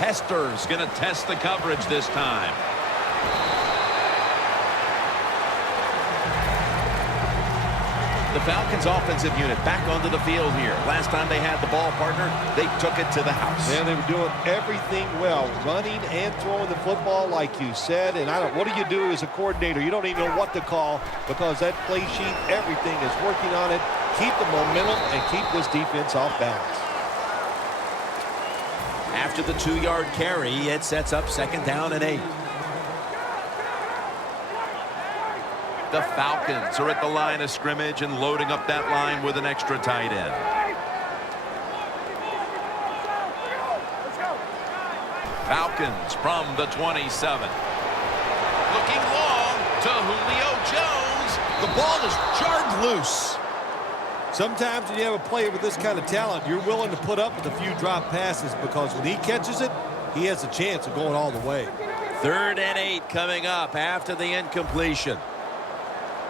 Hester's going to test the coverage this time. The Falcons offensive unit back onto the field here. Last time they had the ball, partner, they took it to the house. Man, they were doing everything well, running and throwing the football like you said. And what do you do as a coordinator? You don't even know what to call because that play sheet, everything is working on it. Keep the momentum and keep this defense off balance. After the 2-yard carry, it sets up 2nd down and 8. The Falcons are at the line of scrimmage and loading up that line with an extra tight end. Falcons from the 27. Looking long to Julio Jones. The ball is jarred loose. Sometimes when you have a player with this kind of talent, you're willing to put up with a few drop passes because when he catches it, he has a chance of going all the way. 3rd and 8 coming up after the incompletion.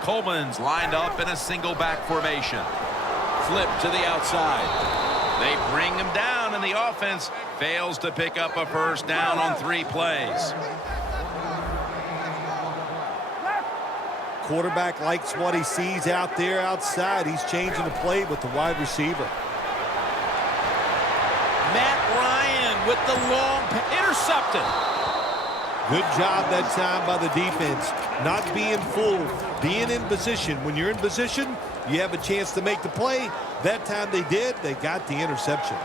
Coleman's lined up in a single back formation. Flip to the outside. They bring him down, and the offense fails to pick up a 1st down on 3 plays. Quarterback likes what he sees out there outside. He's changing the play with the wide receiver. Matt Ryan with the long intercepted. Good job that time by the defense. Not being fooled, being in position. When you're in position, you have a chance to make the play. That time they did. They got the interception.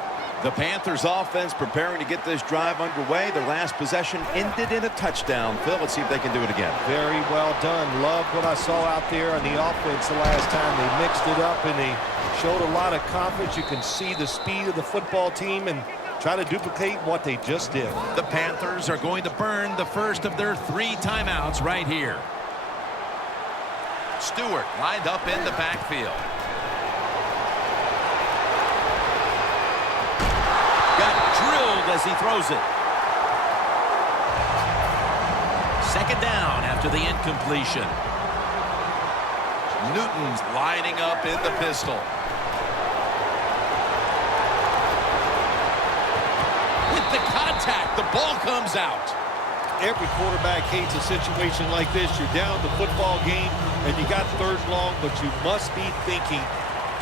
The Panthers offense preparing to get this drive underway. Their last possession ended in a touchdown. Phil, let's see if they can do it again. Very well done. Loved what I saw out there on the offense the last time. They mixed it up and they showed a lot of confidence. You can see the speed of the football team and try to duplicate what they just did. The Panthers are going to burn the first of their 3 timeouts right here. Stewart lined up in the backfield. Got drilled as he throws it. 2nd down after the incompletion. Newton's lining up in the pistol. With the contact, the ball comes out. Every quarterback hates a situation like this. You're down the football game and you got 3rd long, but you must be thinking,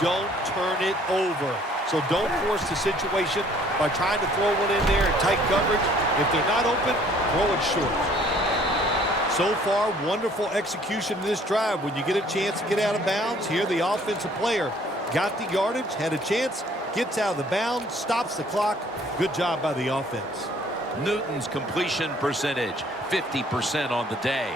don't turn it over. So don't force the situation by trying to throw one in there in tight coverage. If they're not open, throw it short. So far, wonderful execution in this drive. When you get a chance to get out of bounds, here the offensive player got the yardage, had a chance, gets out of the bounds, stops the clock. Good job by the offense. Newton's completion percentage, 50% on the day.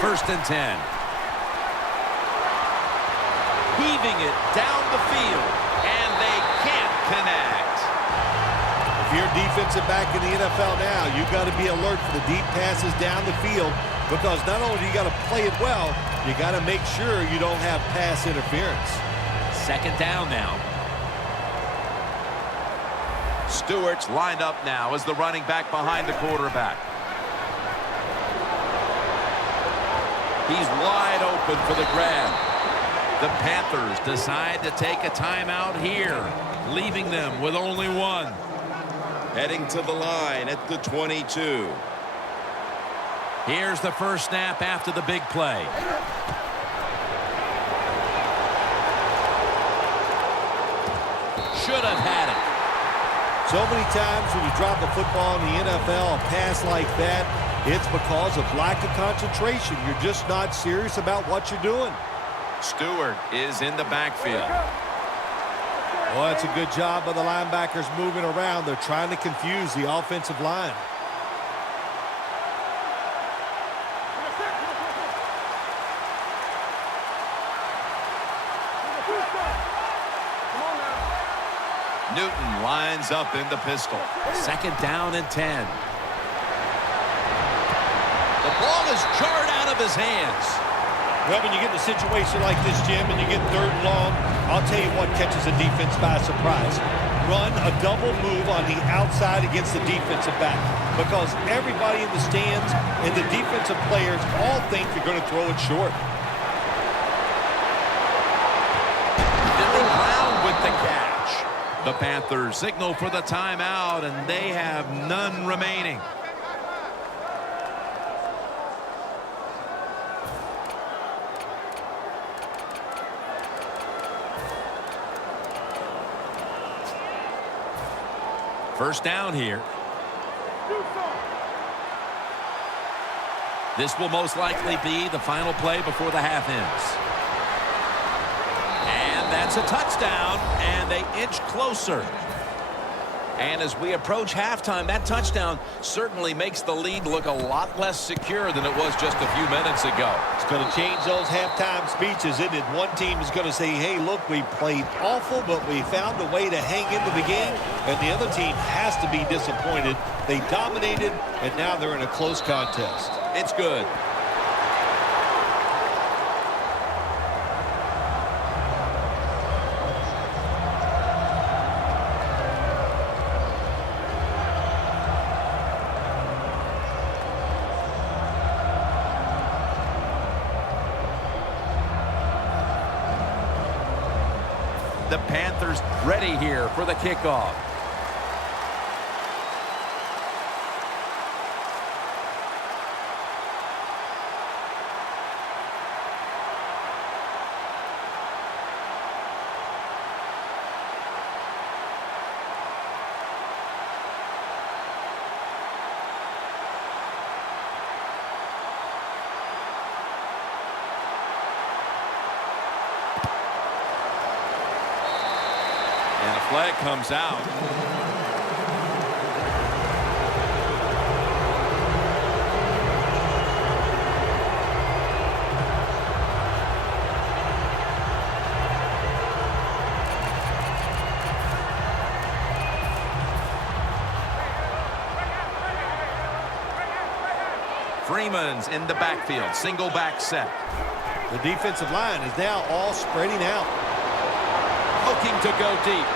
First and 10. Heaving it down the field, and they can't connect. If you're a defensive back in the NFL now, you've got to be alert for the deep passes down the field because not only do you got to play it well, you got to make sure you don't have pass interference. 2nd down now. Stewart's lined up now as the running back behind the quarterback. He's wide open for the grab. The Panthers decide to take a timeout here, leaving them with only 1. Heading to the line at the 22. Here's the first snap after the big play. Should have had it. So many times when you drop a football in the NFL, a pass like that, it's because of lack of concentration. You're just not serious about what you're doing. Stewart is in the backfield. Well, that's a good job by the linebackers moving around. They're trying to confuse the offensive line. Newton lines up in the pistol. 2nd down and 10. The ball is jarred out of his hands. Well, when you get in a situation like this, Jim, and you get 3rd and long, I'll tell you what catches a defense by surprise. run a double move on the outside against the defensive back because everybody in the stands and the defensive players all think you're going to throw it short. Billy Brown with the catch. The Panthers signal for the timeout, and they have none remaining. First down here. This will most likely be the final play before the half ends. And that's a touchdown, and they inch closer. And as we approach halftime, that touchdown certainly makes the lead look a lot less secure than it was just a few minutes ago. It's going to change those halftime speeches, isn't it? One team is going to say, hey, look, we played awful, but we found a way to hang into the game. And the other team has to be disappointed. They dominated, and now they're in a close contest. It's good. The Panthers ready here for the kickoff. And a flag comes out. Freeman's in the backfield. Single back set. The defensive line is now all spreading out. Looking to go deep.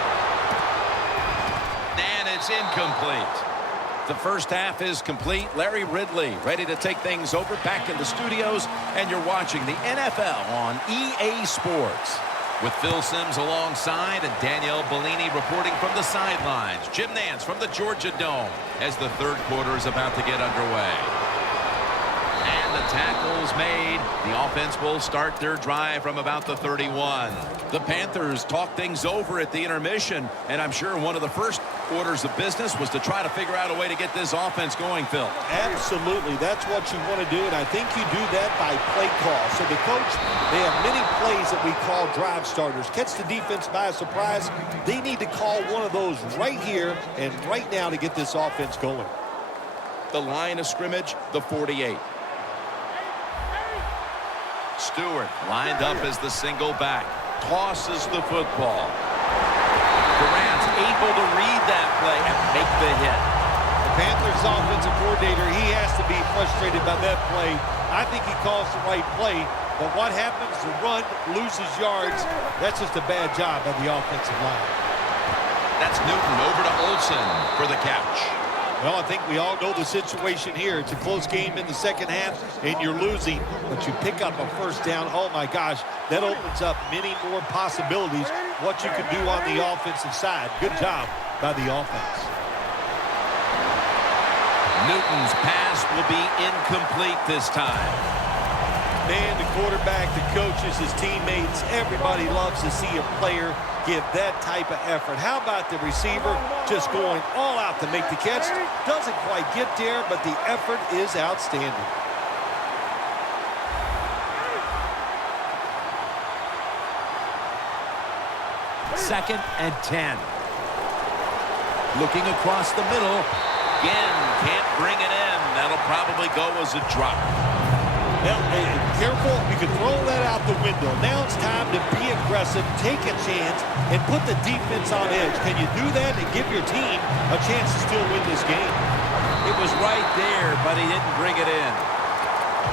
And it's incomplete. The first half is complete. Larry Ridley ready to take things over back in the studios. And you're watching the NFL on EA Sports. With Phil Simms alongside and Danielle Bellini reporting from the sidelines. Jim Nantz from the Georgia Dome as the third quarter is about to get underway. The tackle's made. The offense will start their drive from about the 31. The Panthers talk things over at the intermission, and I'm sure one of the first orders of business was to try to figure out a way to get this offense going, Phil. Absolutely. That's what you want to do, and I think you do that by play call. So the coach, they have many plays that we call drive starters. Catch the defense by surprise. They need to call one of those right here and right now to get this offense going. The line of scrimmage, the 48. Stewart lined up as the single back. Tosses the football. Durant's able to read that play and make the hit. The Panthers offensive coordinator, he has to be frustrated by that play. I think he calls the right play, but what happens? The run loses yards. That's just a bad job by the offensive line. That's Newton over to Olsen for the catch. Well, I think we all know the situation here. It's a close game in the second half, and you're losing, but you pick up a first down. Oh, my gosh, that opens up many more possibilities, what you can do on the offensive side. Good job by the offense. Newton's pass will be incomplete this time. Man, the quarterback, the coaches, his teammates, everybody loves to see a player give that type of effort. How about the receiver just going all out to make the catch? Doesn't quite get there, but the effort is outstanding. Second and 10. Looking across the middle. Again, can't bring it in. That'll probably go as a drop. Well, careful, you can throw that out the window. Now it's time to be aggressive, take a chance, and put the defense on edge. Can you do that and give your team a chance to still win this game? It was right there, but he didn't bring it in.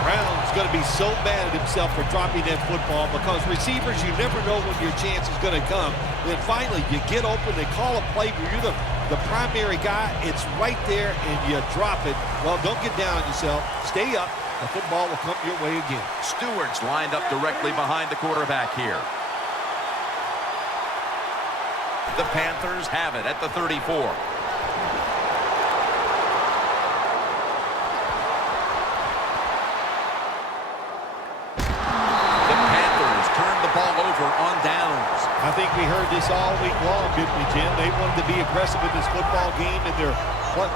Brown's going to be so mad at himself for dropping that football because receivers, you never know when your chance is going to come. Then finally, you get open, they call a play where you're the primary guy. It's right there, and you drop it. Well, don't get down on yourself. Stay up. The football will come your way again. Stewart's lined up directly behind the quarterback here. The Panthers have it at the 34. On downs. I think we heard this all week long, didn't we, Jim? They wanted to be aggressive in this football game, and they're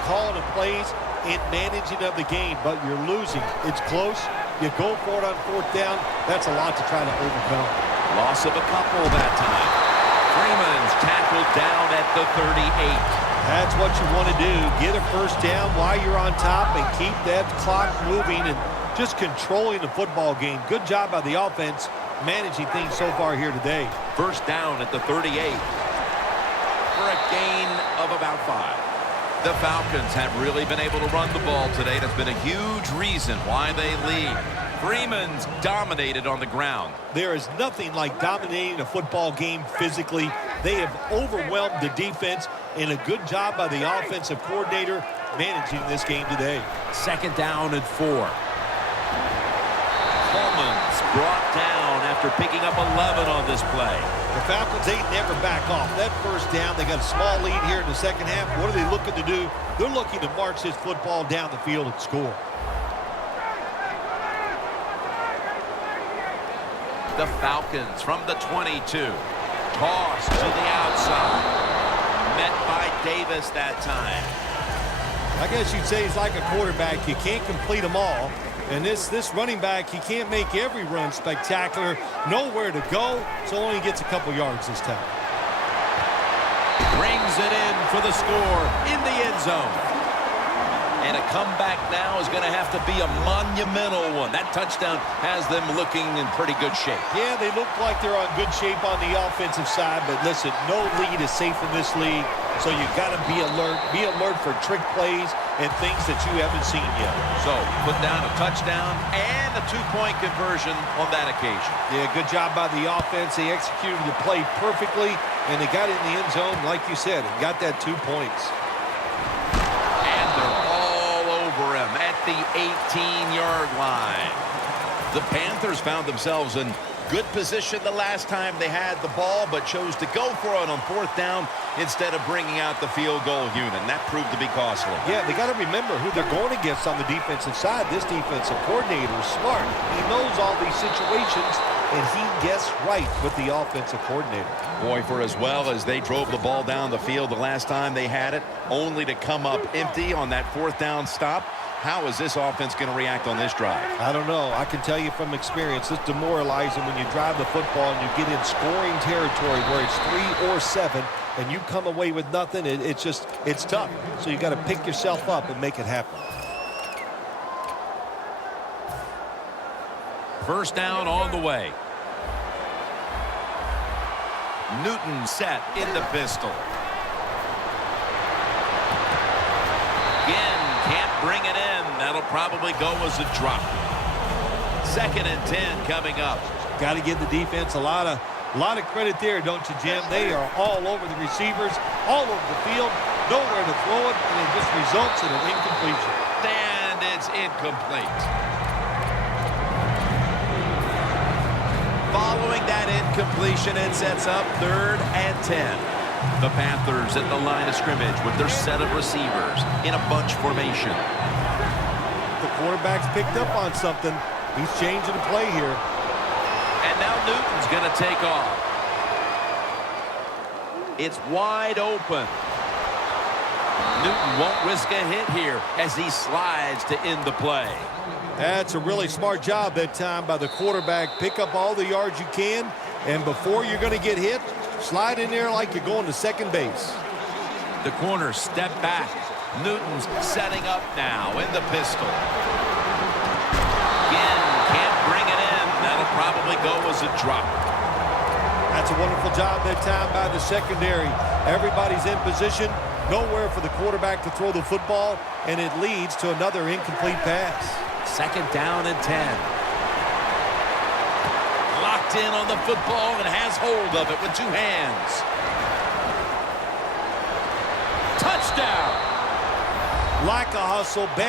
calling the plays and managing of the game, but you're losing. It's close. You go for it on fourth down. That's a lot to try to overcome. Loss of a couple that time. Freeman's tackled down at the 38. That's what you want to do. Get a first down while you're on top and keep that clock moving and just controlling the football game. Good job by the offense managing things so far here today. First down at the 38 for a gain of about 5. The Falcons have really been able to run the ball today. That's been a huge reason why they lead. Freeman's dominated on the ground. There is nothing like dominating a football game physically. They have overwhelmed the defense, and a good job by the offensive coordinator managing this game today. Second down and 4. Coleman's brought down after picking up 11 on this play. The Falcons, they never back off. That first down, they got a small lead here in the second half. What are they looking to do? They're looking to march this football down the field and score. The Falcons from the 22. Toss to the outside. Met by Davis that time. I guess you'd say he's like a quarterback. You can't complete them all. And this running back, he can't make every run spectacular. Nowhere to go, so only gets a couple yards this time. Brings it in for the score in the end zone. And a comeback now is going to have to be a monumental one. That touchdown has them looking in pretty good shape. Yeah, they look like they're on good shape on the offensive side, but listen, no lead is safe in this league, so you got to be alert. Be alert for trick plays and things that you haven't seen yet. So, put down a touchdown and a two-point conversion on that occasion. Yeah, good job by the offense. They executed the play perfectly, and they got in the end zone, like you said, and got that 2 points. And they're all over him at the 18-yard line. The Panthers found themselves in good position the last time they had the ball, but chose to go for it on fourth down instead of bringing out the field goal unit, and that proved to be costly. Yeah, they got to remember who they're going against on the defensive side. This defensive coordinator is smart. He knows all these situations, and he guessed right with the offensive coordinator. Boy, for as well as they drove the ball down the field the last time they had it, only to come up empty on that fourth down stop. How is this offense going to react on this drive? I don't know. I can tell you from experience, it's demoralizing when you drive the football and you get in scoring territory where it's 3 or 7 and you come away with nothing. It's tough. So you got to pick yourself up and make it happen. First down on the way. Newton set in the pistol. Again, can't bring it in. That'll probably go as a drop. 2nd and 10 coming up. Got to give the defense a lot of credit there, don't you, Jim? They are all over the receivers, all over the field, nowhere to throw it, and it just results in an incompletion. And it's incomplete. Following that incompletion, it sets up 3rd and 10. The Panthers at the line of scrimmage with their set of receivers in a bunch formation. The quarterback's picked up on something. He's changing the play here. And now Newton's going to take off. It's wide open. Newton won't risk a hit here as he slides to end the play. That's a really smart job that time by the quarterback. Pick up all the yards you can, and before you're going to get hit, slide in there like you're going to second base. The corner step back. Newton's setting up now in the pistol. Again, can't bring it in. That'll probably go as a drop. That's a wonderful job that time by the secondary. Everybody's in position. Nowhere for the quarterback to throw the football, and it leads to another incomplete pass. Second down and 10. Locked in on the football and has hold of it with two hands. Touchdown. Like a hustle, bad